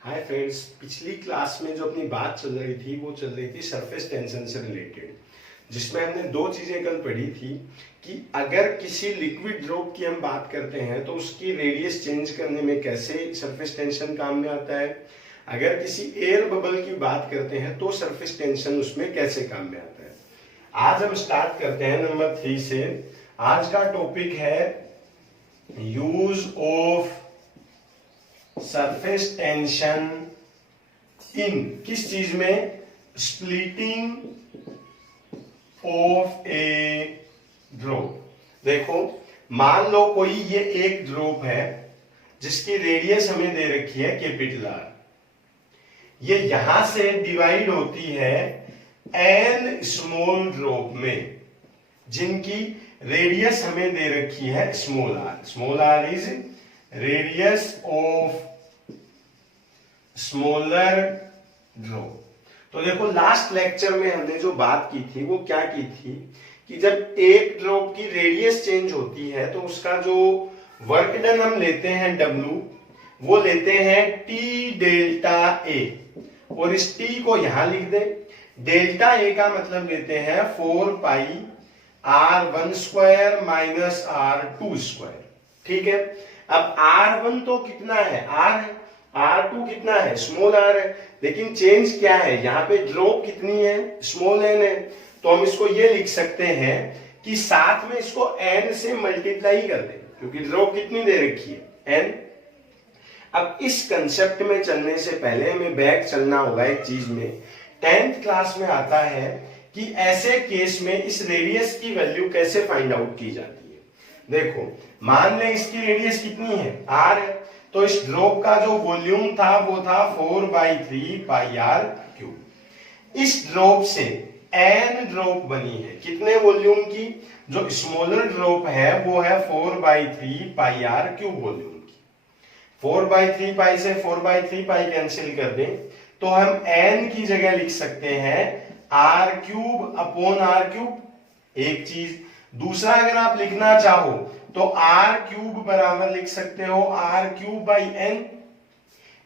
Hi friends, पिछली class में जो अपनी बात चल रही थी वो चल रही थी सरफेस टेंशन से रिलेटेड, जिसमें हमने दो चीजें कल पढ़ी थी कि अगर किसी लिक्विड ड्रॉप की हम बात करते हैं तो उसकी रेडियस चेंज करने में कैसे सरफेस टेंशन काम में आता है, अगर किसी एयर बबल की बात करते हैं तो सरफेस टेंशन उसमें कैसे काम में आता है। आज हम स्टार्ट करते हैं नंबर 3 से। आज का टॉपिक है use of surface tension in किस चीज में, स्प्लिटिंग ऑफ ए ड्रॉप। देखो, मान लो कोई ये एक ड्रॉप है जिसकी रेडियस हमें दे रखी है कैपिटल आर। ये यहां से डिवाइड होती है एन स्मॉल ड्रॉप में जिनकी रेडियस हमें दे रखी है small R. Small R is radius of smaller drop. तो देखो, लास्ट लेक्चर में हमने जो बात की थी वो क्या की थी कि जब एक ड्रॉप की रेडियस चेंज होती है तो उसका जो वर्क डन हम लेते हैं W, वो लेते हैं T डेल्टा A, और इस T को यहां लिख दें। डेल्टा A का मतलब लेते हैं 4 पाई R1 square minus R2 square. ठीक है, अब R1 तो कितना है, R है, R2 कितना है, स्मॉल r है, लेकिन चेंज क्या है, यहाँ पे ड्रॉप कितनी है, स्मॉल n है। तो हम इसको ये लिख सकते हैं कि साथ में इसको n से मल्टीप्लाई कर दें क्योंकि ड्रॉप कितनी दे रखी है, n। अब इस कंसेप्ट में चलने से पहले हमें बैक चलना होगा एक चीज में। 10th क्लास में आता है कि ऐसे केस में इस रेडियस की वैल्यू कैसे फाइंड आउट की जाती है। देखो, मान लें इसकी रेडियस कितनी है, r है, तो इस ड्रॉप का जो वॉल्यूम था वो था 4/3 पाई आर क्यूब। इस ड्रॉप से n ड्रॉप बनी है कितने वॉल्यूम की, जो स्मॉलर ड्रॉप है वो है 4/3 पाई आर क्यूब वॉल्यूम की। 4/3 पाई से 4/3 पाई कैंसिल कर दें तो हम n की जगह लिख सकते हैं R cube upon R cube, एक चीज। दूसरा, अगर आप लिखना चाहो तो आर क्यूब बराबर लिख सकते हो आर क्यूब बाई एन,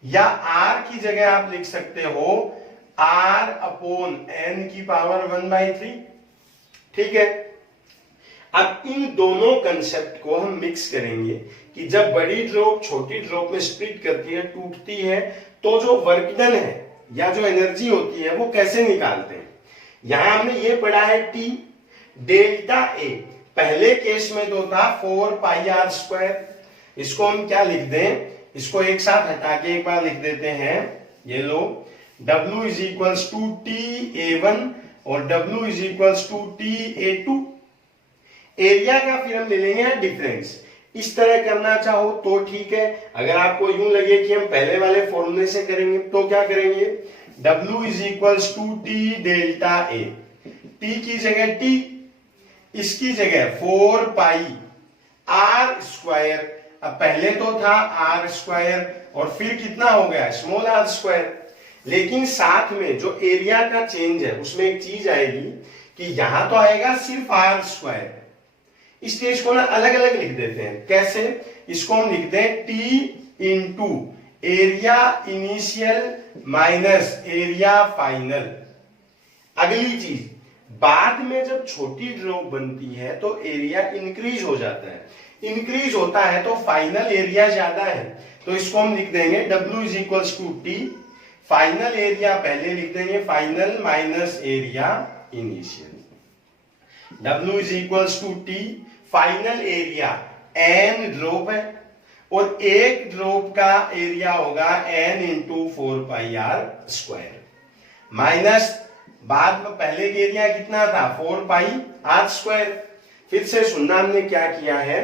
या आर की जगह आप लिख सकते हो आर अपॉन एन की पावर 1/3। ठीक है, अब इन दोनों कंसेप्ट को हम मिक्स करेंगे कि जब बड़ी ड्रॉप छोटी ड्रॉप में स्प्लिट करती है, टूटती है, तो जो वर्क डन है या जो एनर्जी होती है वो कैसे निकालते हैं। यहां हमने ये पढ़ा है टी डेल्टा ए, पहले केस में तो था 4 पाई आर स्क्वायर। इसको हम क्या लिख दें, इसको एक साथ हटा के एक बार लिख देते हैं, ये लो, W is equals to TA1 और W is equals to TA2। Area का फिर हम ले लेंगे डिफरेंस। इस तरह करना चाहो तो ठीक है, अगर आपको यूं लगे कि हम पहले वाले फॉर्मूले से करेंगे तो क्या करेंगे, W is equals to T delta A, T की जगह T, इसकी जगह 4 पाई आर स्क्वायर। अब पहले तो था आर स्क्वायर और फिर कितना हो गया, स्मॉल आर स्क्वायर। लेकिन साथ में जो एरिया का चेंज है उसमें एक चीज आएगी कि यहां तो आएगा सिर्फ आर स्क्वायर, इसलिए इसको ना अलग अलग लिख देते हैं। कैसे, इसको हम लिख दें T into area initial minus area final. अगली चीज, बाद में जब छोटी ड्रॉप बनती है तो एरिया इंक्रीज हो जाता है, इंक्रीज होता है तो फाइनल एरिया ज्यादा है, तो इसको हम लिख देंगे W is equals to T, final area पहले लिख देंगे final minus area initial. W is equals to T, final area n drop है और एक ड्रॉप का एरिया होगा n into 4 pi R square, minus बाद में पहले का एरिया कितना था 4 पाई आर स्क्वायर। फिर से सुनना, हमने क्या किया है,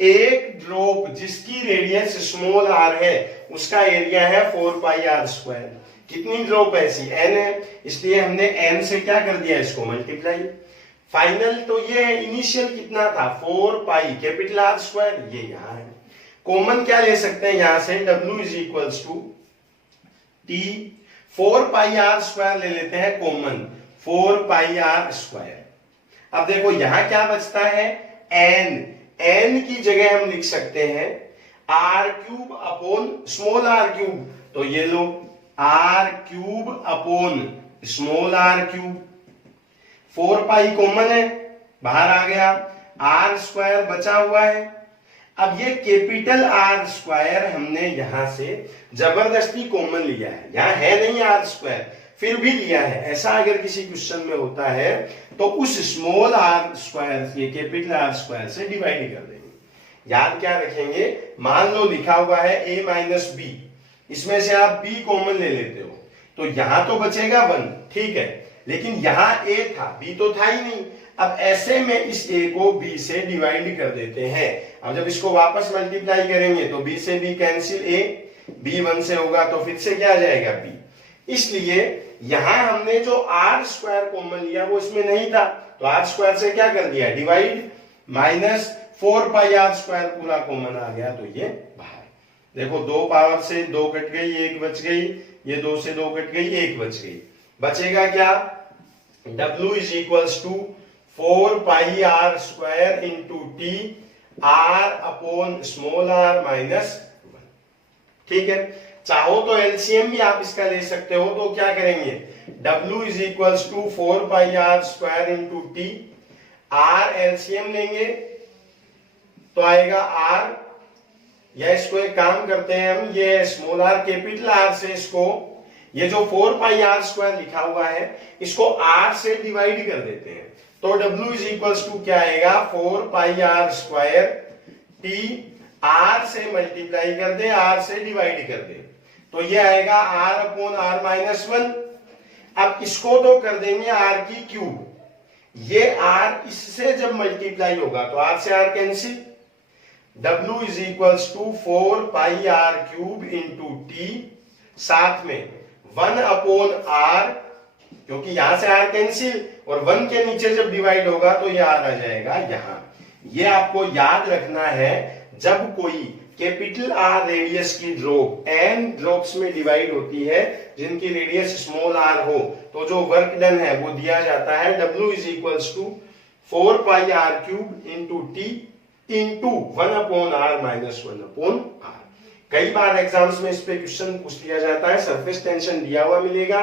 एक ड्रॉप जिसकी रेडियस स्मॉल आर है उसका एरिया है 4 पाई आर स्क्वायर। कितनी ड्रॉप ऐसी, n है, इसलिए हमने n से क्या कर दिया, इसको मल्टीप्लाई। फाइनल तो ये है, इनिशियल कितना था 4 पाई कैपिटल आर स्क्वायर, ये यहां है। कॉमन क्या ले सकते हैं यहां से, W is equals to T, 4 pi R square ले लेते हैं कॉमन, 4 पाई आर स्क्वायर। अब देखो यहां क्या बचता है, n की जगह हम लिख सकते हैं R cube upon small R cube, तो ये लो R cube upon small R cube, 4 pi common है बाहर आ गया, आर स्क्वायर बचा हुआ है। अब ये कैपिटल आर स्क्वायर हमने यहां से जबरदस्ती कॉमन लिया है, यहां है नहीं आर स्क्वायर फिर भी लिया है। ऐसा अगर किसी क्वेश्चन में होता है तो उस स्मॉल आर स्क्वायर ये कैपिटल आर स्क्वायर से डिवाइड कर देंगे। याद क्या रखेंगे, मान लो लिखा हुआ है a माइनस बी, इसमें से आप b कॉमन ले लेते हो तो यहां तो बचेगा 1, ठीक है, लेकिन यहां a था b तो था ही नहीं। अब ऐसे में इस a को b से डिवाइड कर देते हैं। अब जब इसको वापस मल्टीप्लाई करेंगे तो b से b कैंसिल, a b 1 से होगा तो फिर से क्या आ जाएगा b। इसलिए यहां हमने जो आर स्क्वायर कॉमन लिया वो इसमें नहीं था, तो आर स्क्वायर से क्या कर दिया divide, minus 4 pi R square पूरा कॉमन आ गया तो ये बाहर। देखो 2 पावर से 2 कट गई, 1 बच गई, ये 2 से 2 कट गई, 1 बच गई, बचेगा क्या, W is equals to 4 pi R square into T R upon small R minus 1, ठीक है। चाहो तो एलसीएम भी आप इसका ले सकते हो, तो क्या करेंगे, W is equals to 4 pi R square into T, R LCM लेंगे तो आएगा आर, या इसको एक काम करते हैं हम, ये स्मॉल आर कैपिटल आर से इसको, ये जो 4 पाई आर स्क्वायर लिखा हुआ है इसको आर से डिवाइड कर देते हैं, तो W इज इक्वल्स टू क्या आएगा, 4 pi R square T, are से मल्टीप्लाई कर दे, आर से डिवाइड कर दे, तो ये आएगा आर अपॉन आर माइनस 1। अब इसको तो कर देंगे आर की क्यूब, ये आर इससे जब मल्टीप्लाई होगा तो आर से R cancel, W is equals to 4 pi R cube into T, साथ में 1 अपॉन आर, क्योंकि यहां से आर कैंसिल और 1 के नीचे जब डिवाइड होगा तो ये आर आ जाएगा यहां। ये आपको याद रखना है, जब कोई कैपिटल आर रेडियस की ड्रॉप n ड्रॉप्स में डिवाइड होती है जिनकी रेडियस स्मॉल r हो, तो जो वर्क डन है वो दिया जाता है W is equals to 4 pi R cube into T into 1 upon R minus 1 upon R. कई बार एग्जाम्स में इस पे क्वेश्चन पूछ लिया जाता है, सरफेस टेंशन दिया हुआ मिलेगा,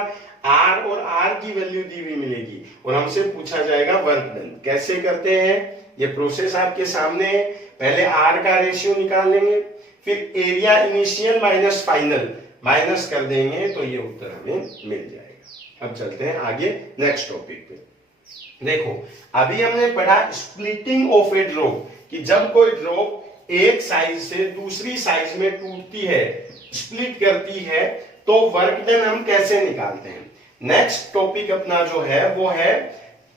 आर और आर की वैल्यू दी हुई मिलेगी और हमसे पूछा जाएगा वर्क डन। कैसे करते हैं ये प्रोसेस आपके सामने है, पहले आर का रेशियो निकाल लेंगे, फिर area initial minus final minus कर देंगे तो ये उत्तर हमें मिल जाएगा। अब चलते हैं आगे नेक्स्ट टॉपिक पे। देखो अभी हमने पढ़ा स्प्लिटिंग ऑफ ए ड्रॉप, कि जब कोई ड्रॉप एक साइज से दूसरी साइज में टूटती है, स्प्लिट करती है, तो वर्क डन हम कैसे निकालते हैं। नेक्स्ट टॉपिक अपना जो है वो है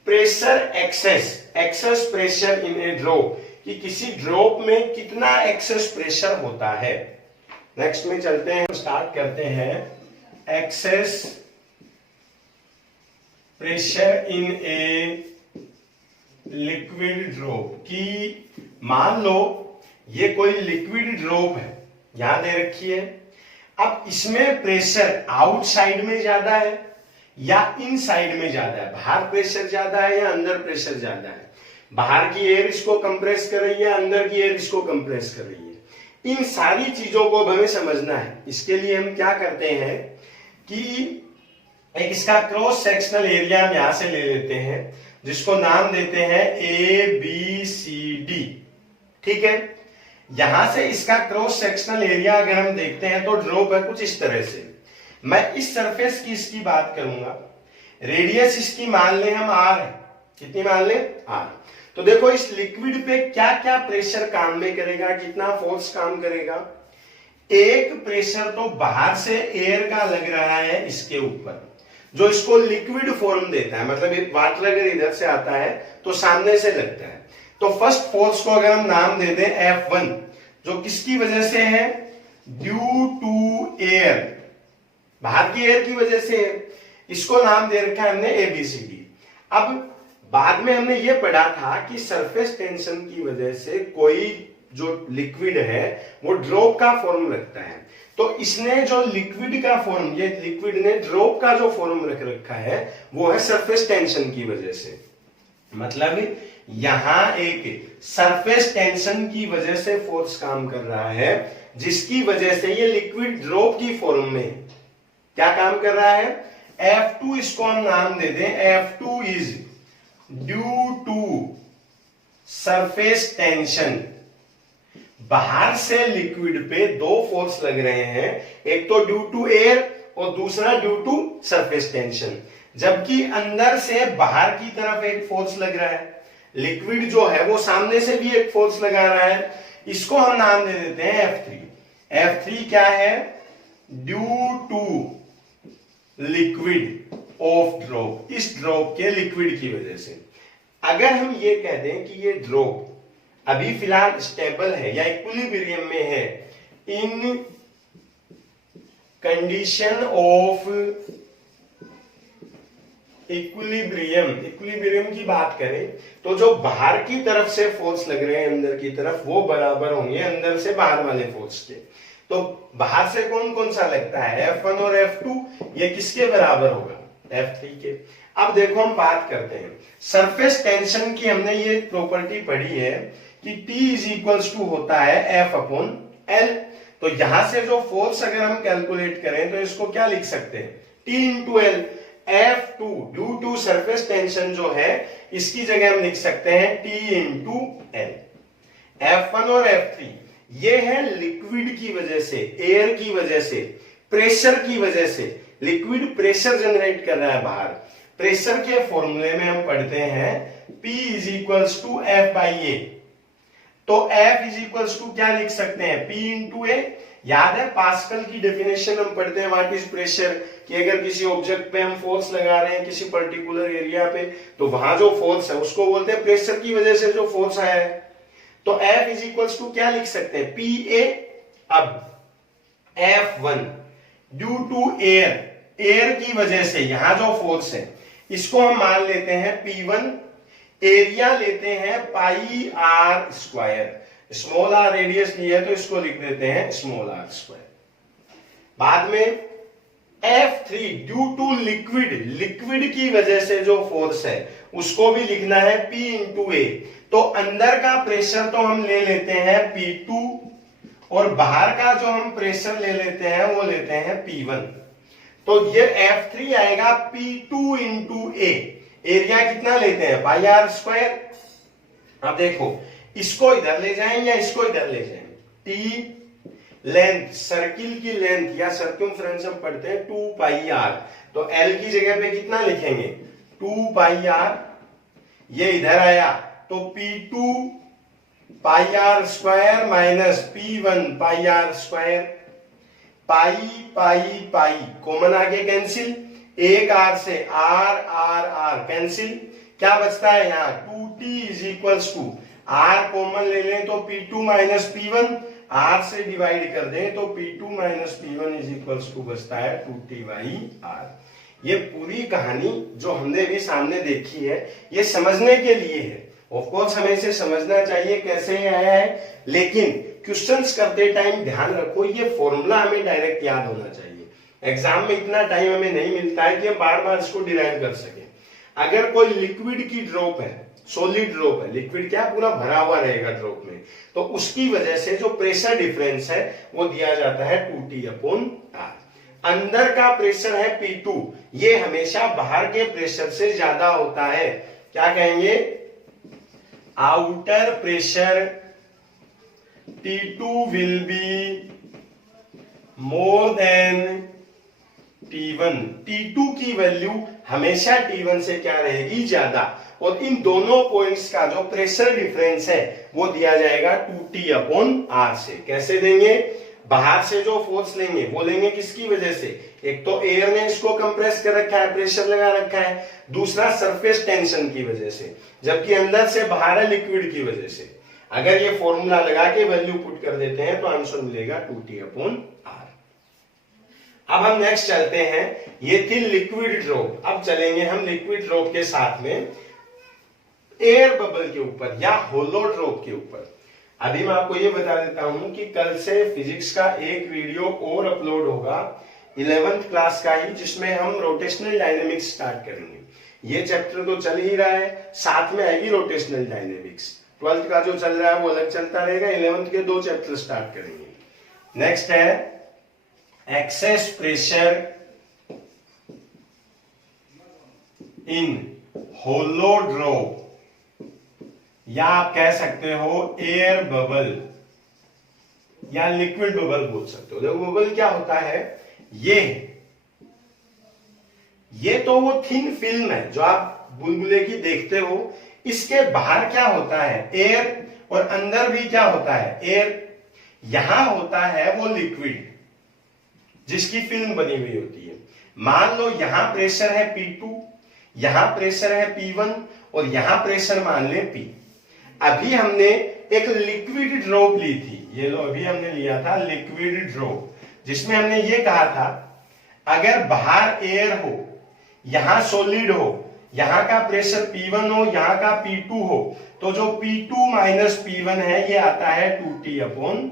प्रेशर एक्सेस प्रेशर इन ए ड्रॉप, कि किसी ड्रॉप में कितना एक्सेस प्रेशर होता है। नेक्स्ट में चलते हैं, स्टार्ट करते हैं access pressure in a liquid drop, कि मान लो ये कोई लिक्विड ड्रॉप है यहां दे रखी है, अब इसमें प्रेशर आउटसाइड में ज्यादा है या इनसाइड में ज्यादा है, बाहर प्रेशर ज्यादा है या अंदर प्रेशर ज्यादा है, बाहर की एयर इसको कंप्रेस कर रही है, अंदर की एयर इसको कंप्रेस कर रही है। इन सारी चीजों को हमें समझना है। इसके लिए हम क्या करते हैं कि एक इसका क्रॉस सेक्शनल एरिया हम यहां से ले लेते हैं, जिसको नाम देते हैं ABCD, ठीक है। यहां से इसका क्रॉस सेक्शनल एरिया अगर हम देखते हैं तो ड्रॉप है कुछ इस तरह से। मैं इस सरफेस की इसकी बात करूंगा, रेडियस इसकी मान लें हम R है, कितनी मान लें R। तो देखो इस लिक्विड पे क्या क्या प्रेशर काम में करेगा, कितना फोर्स काम करेगा। एक प्रेशर तो बाहर से एयर का लग रहा है इसके ऊपर, जो इसको लिक्विड फॉर्म देता है, मतलब वाटर अगर इधर से आता है तो सामने से लगता है। तो फर्स्ट फोर्स को अगर हम नाम दे दें F1, जो किसकी वजह से है, ड्यू टू एयर, बाहर की एयर की वजह से है, इसको नाम दे रखा है हमने ABCD। अब बाद में हमने ये पढ़ा था कि सरफेस टेंशन की वजह से कोई जो लिक्विड है वो ड्रॉप का फॉर्म रखता है, तो इसने जो लिक्विड का फॉर्म, ये लिक्विड ने ड्रॉप का जो फॉर्म रख रखा है वो है सरफेस टेंशन की वजह से। मतलब यहां एक सरफेस टेंशन की वजह से फोर्स काम कर रहा है, जिसकी वजह से ये लिक्विड ड्रॉप की फॉर्म में क्या काम कर रहा है। F2 इसको हम नाम दे दें, F2 is due to surface tension. बाहर से लिक्विड पे दो फोर्स लग रहे हैं, एक तो ड्यू टू एयर और दूसरा ड्यू टू सरफेस टेंशन, जबकि अंदर से बाहर की तरफ एक फोर्स लग रहा है। लिक्विड जो है वो सामने से भी एक फोर्स लगा रहा है, इसको हम नाम दे देते हैं F3। F3 क्या है, due to liquid of drop, इस ड्रॉप के लिक्विड की वजह से। अगर हम ये कह दें कि ये ड्रॉप अभी फिलहाल स्टेबल है या इक्विलिब्रियम में है, इन कंडीशन ऑफ इक्विलिब्रियम की बात करें तो जो बाहर की तरफ से फोर्स लग रहे हैं अंदर की तरफ, वो बराबर होंगे अंदर से बाहर वाले फोर्स के। तो बाहर से कौन कौन सा लगता है, F1 और F2, ये किसके बराबर होगा, F3 के। अब देखो हम बात करते हैं सरफेस टेंशन की। हमने ये प्रॉपर्टी पढ़ी है कि T इज इक्वल्स टू होता है F अपॉन L। तो यहां से जो फोर्स अगर हम कैलकुलेट करें तो इसको क्या लिख सकते हैं, T into L। F2 due to surface tension जो है, इसकी जगह हम लिख सकते हैं T इंटू L। F1 और F3 ये है लिक्विड की वजह से, एयर की वजह से, प्रेशर की वजह से। लिक्विड प्रेशर जनरेट कर रहा है बाहर। प्रेशर के फॉर्मूले में हम पढ़ते हैं P is equals to F by A. तो F इज इक्वल्स टू क्या लिख सकते हैं, P इंटू ए। याद है पास्कल की डेफिनेशन हम पढ़ते हैं व्हाट इज प्रेशर, कि अगर किसी ऑब्जेक्ट पे हम फोर्स लगा रहे हैं किसी पर्टिकुलर एरिया पे, तो वहां जो फोर्स है उसको बोलते हैं प्रेशर की वजह से जो फोर्स आया है। तो F इज इक्वल्स टू क्या लिख सकते हैं, पी ए। अब F1 due to air, air की वजह से यहां जो फोर्स है इसको हम मान लेते हैं P1, एरिया लेते हैं pi R square. Small R radius लिया है तो इसको लिख देते हैं स्मॉल आर स्क्वायर। बाद में F3 due to liquid, liquid की वजह से जो फोर्स है उसको भी लिखना है P इंटू ए। तो अंदर का प्रेशर तो हम ले लेते हैं P2 और बाहर का जो हम प्रेशर ले लेते हैं वो लेते हैं P1। तो ये F3 आएगा P2 इंटू ए। एरिया कितना लेते हैं, पाई आर स्क्वायर। अब देखो इसको इधर ले जाएं या इसको इधर ले जाएं, टी लेंथ, सर्किल की लेंथ या सर्कमफ्रेंस हम पढ़ते हैं 2 पाई आर। तो एल की जगह पे कितना लिखेंगे, 2 पाई आर। ये इधर आया तो P2 pi R square minus P1 pi R square. Pi pi pi common आगे कैंसिल, एक आर से आर आर आर कैंसिल, क्या बचता है यहाँ 2t is equals to, R common ले लें तो P2 माइनस P1, आर से डिवाइड कर दें तो P2 minus P1 is equals to बचता है 2t बाई आर। ये पूरी कहानी जो हमने भी सामने देखी है ये समझने के लिए है। ऑफ कोर्स हमें इसे समझना चाहिए कैसे आया है, लेकिन क्वेश्चंस करते टाइम ध्यान रखो ये फॉर्मूला हमें डायरेक्ट याद होना चाहिए। एग्जाम में इतना टाइम हमें नहीं मिलता है कि हम बार बार इसको डिराइव कर सकें। अगर कोई लिक्विड की ड्रॉप है, सॉलिड ड्रॉप है, लिक्विड क्या पूरा भरा हुआ रहेगा ड्रॉप में, तो उसकी वजह से जो प्रेशर डिफरेंस है वो दिया जाता है 2t अपॉन आर। अंदर का प्रेशर है P2, ये हमेशा बाहर के प्रेशर से ज्यादा होता है। क्या कहेंगे, outer pressure T2 will be more than T1। T2 की वैल्यू हमेशा T1 से क्या रहेगी, ज्यादा। और इन दोनों पॉइंट्स का जो प्रेशर डिफरेंस है वो दिया जाएगा 2t अपॉन आर से। कैसे देंगे, बाहर से जो फोर्स लेंगे वो लेंगे किसकी वजह से, एक तो एयर ने इसको कंप्रेस कर रखा है, प्रेशर लगा रखा है, दूसरा सरफेस टेंशन की वजह से, जबकि अंदर से बाहर है लिक्विड की वजह से। अगर ये फॉर्मूला लगा के वैल्यू पुट कर देते हैं तो आंसर मिलेगा 2t अपॉन आर। अब हम नेक्स्ट चलते हैं, ये थी लिक्विड ड्रॉप। अब चलेंगे हम लिक्विड ड्रॉप के साथ में एयर बबल के ऊपर या होलो ड्रॉप के ऊपर। अभी मैं आपको ये बता देता हूं कि कल से फिजिक्स का एक वीडियो और अपलोड होगा 11th क्लास का ही, जिसमें हम रोटेशनल डायनेमिक्स स्टार्ट करेंगे। ये चैप्टर तो चल ही रहा है, साथ में आएगी रोटेशनल डायनेमिक्स। 12th का जो चल रहा है वो अलग चलता रहेगा, 11th के 2 चैप्टर स्टार्ट करेंगे। नेक्स्ट है excess pressure in hollow drop, या आप कह सकते हो एयर बबल या लिक्विड बबल बोल सकते हो। देखो बबल क्या होता है, ये तो वो थिन फिल्म है जो आप बुलबुले की देखते हो, इसके बाहर क्या होता है एयर, और अंदर भी क्या होता है एयर। यहां होता है वो लिक्विड जिसकी फिल्म बनी हुई होती है। मान लो यहां प्रेशर है P2, यहां प्रेशर है P1 और यहां प्रेशर मान ले P। अभी हमने एक लिक्विड ड्रॉप ली थी, ये लो अभी हमने लिया था लिक्विड ड्रॉप, जिसमें हमने ये कहा था अगर बाहर एयर हो, यहां सॉलिड हो, यहां का प्रेशर P1 हो, यहां का P2 हो, तो जो P2 माइनस P1 है ये आता है 2T/R।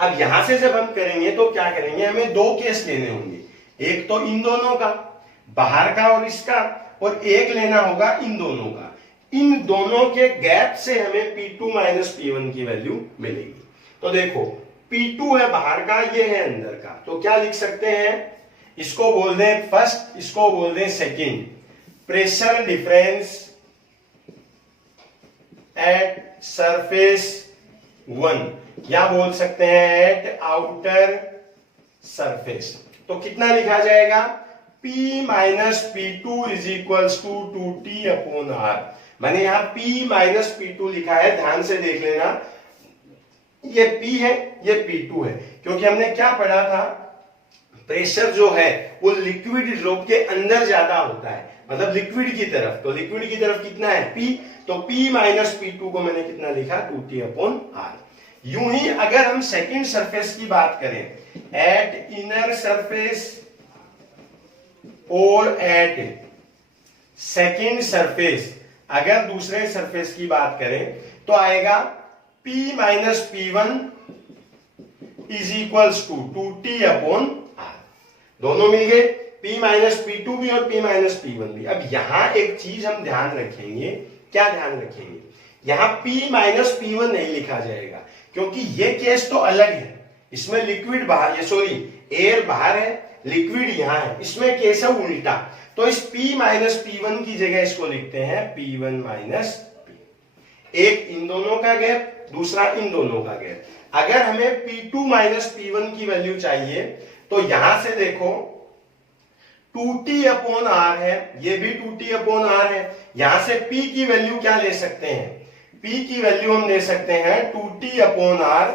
अब यहां से जब हम करेंगे तो क्या करेंगे, हमें 2 केस लेने होंगे, एक तो इन दोनों का बाहर का और इसका, और एक लेना होगा इन दोनों का। इन दोनों के गैप से हमें P2 माइनस P1 की वैल्यू मिलेगी। तो देखो P2 है बाहर का, ये है अंदर का, तो क्या लिख सकते हैं, इसको बोल दें फर्स्ट, इसको बोल दें second. Pressure difference at surface 1, या बोल सकते हैं एट आउटर सरफेस। तो कितना लिखा जाएगा, P minus P2 is equals to 2T/R। मैंने यहां P माइनस P2 लिखा है, ध्यान से देख लेना, ये P है ये P2 है, क्योंकि हमने क्या पढ़ा था, प्रेशर जो है वो लिक्विड ड्रॉप के अंदर ज्यादा होता है, मतलब लिक्विड की तरफ। तो लिक्विड की तरफ कितना है P, तो P माइनस P2 को मैंने कितना लिखा 2T/R। यूं ही अगर हम सेकंड सरफेस की बात करें, एट इनर सरफेस और एट सेकंड सरफेस, अगर दूसरे सरफेस की बात करें तो आएगा P minus P1 is equals to 2T/R। दोनों मिल गए, P माइनस P2 भी और P माइनस P1 भी। अब यहां एक चीज हम ध्यान रखेंगे, क्या ध्यान रखेंगे, यहां P माइनस P1 नहीं लिखा जाएगा, क्योंकि ये केस तो अलग है, इसमें लिक्विड बाहर, ये सॉरी एयर बाहर है, लिक्विड यहां है, इसमें केस है उल्टा। तो इस P माइनस P1 की जगह इसको लिखते हैं P1 माइनस P। एक इन दोनों का गैप, दूसरा इन दोनों का गैप। अगर हमें P2 माइनस P1 की वैल्यू चाहिए तो यहां से देखो 2T/R है, ये भी 2T/R है, यहां से P की वैल्यू क्या ले सकते हैं, P की वैल्यू हम ले सकते हैं 2T/R,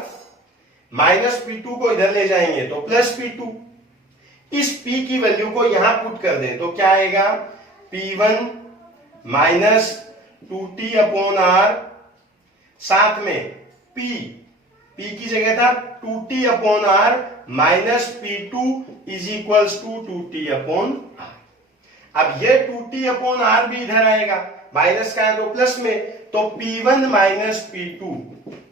माइनस P2 को इधर ले जाएंगे तो प्लस P2। इस P की वैल्यू को यहां पुट कर दें तो क्या आएगा, P1 माइनस 2T/R, साथ में P की जगह था 2T/R minus P2 is equals to 2T/R। अब ये 2T/R भी इधर आएगा, माइनस का है तो प्लस में, तो P1 माइनस P2,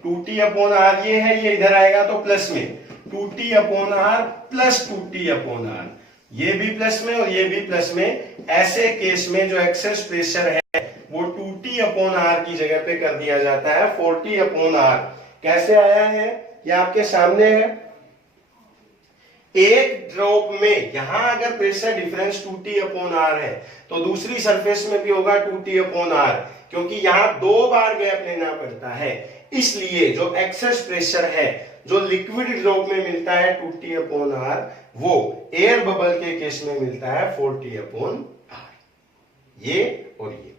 2T/R ये है, ये इधर आएगा तो प्लस में, 2T/R प्लस 2T/R, ये भी प्लस में और ये भी प्लस में। ऐसे केस में जो एक्सेस प्रेशर है वो 2T/R की जगह पे कर दिया जाता है 4T/R। कैसे आया है ये आपके सामने है। एक ड्रॉप में यहां अगर प्रेशर डिफरेंस 2T/R है तो दूसरी सरफेस में भी होगा 2T/R, क्योंकि यहां 2 बार गैप लेना पड़ता है, इसलिए जो एक्सेस प्रेशर है जो लिक्विड ड्रॉप में मिलता है 2T/R, वो एयर बबल के केस में मिलता है 4T/R। ये और ये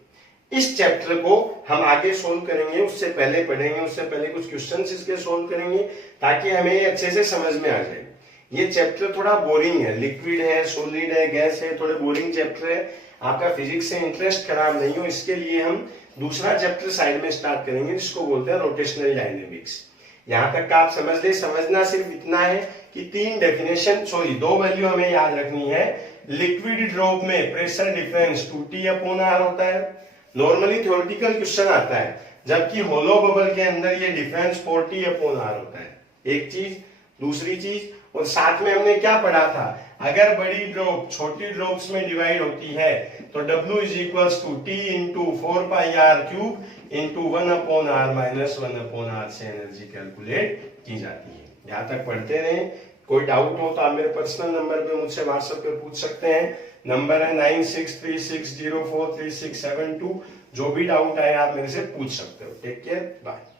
इस चैप्टर को हम आगे सोल्व करेंगे, उससे पहले पढ़ेंगे, उससे पहले कुछ क्वेश्चंस इसके सोल्व करेंगे ताकि हमें अच्छे से समझ में आ जाए। ये चैप्टर थोड़ा बोरिंग है, लिक्विड है, सॉलिड है, गैस है, थोड़े बोरिंग चैप्टर है। आपका फिजिक्स से इंटरेस्ट खराब नहीं हो इसके लिए हम दूसरा चैप्टर साइड में स्टार्ट करेंगे जिसको बोलते हैं रोटेशनल डायनेमिक्स। यहां तक का आप समझ ले, समझना सिर्फ इतना है कि 3 डेफिनेशन, सॉरी 2 वैल्यू हमें याद रखनी है। लिक्विड ड्रॉप में प्रेशर डिफरेंस 2T/R होता है, नॉर्मली थ्योरेटिकल क्वेश्चन आता है, जबकि होलो बबल के अंदर ये डिफरेंस 4T/R होता है। एक चीज, दूसरी चीज और साथ में हमने क्या पढ़ा था, अगर बड़ी ड्रॉप छोटी ड्रॉप्स में डिवाइड होती है तो W is equals to T into 4πr³ into 1/r-1/r से एनर्जी कैलकुलेट की जाती है। यहाँ तक पढ़ते रहे। कोई डाउट हो तो आप मेरे पर्सनल नंबर पे मुझसे व्हाट्सएप पे पूछ सकते हैं। नंबर है 9636043672। जो भी डाउट आए आप मेरे से पूछ सकते हो। Take care, bye.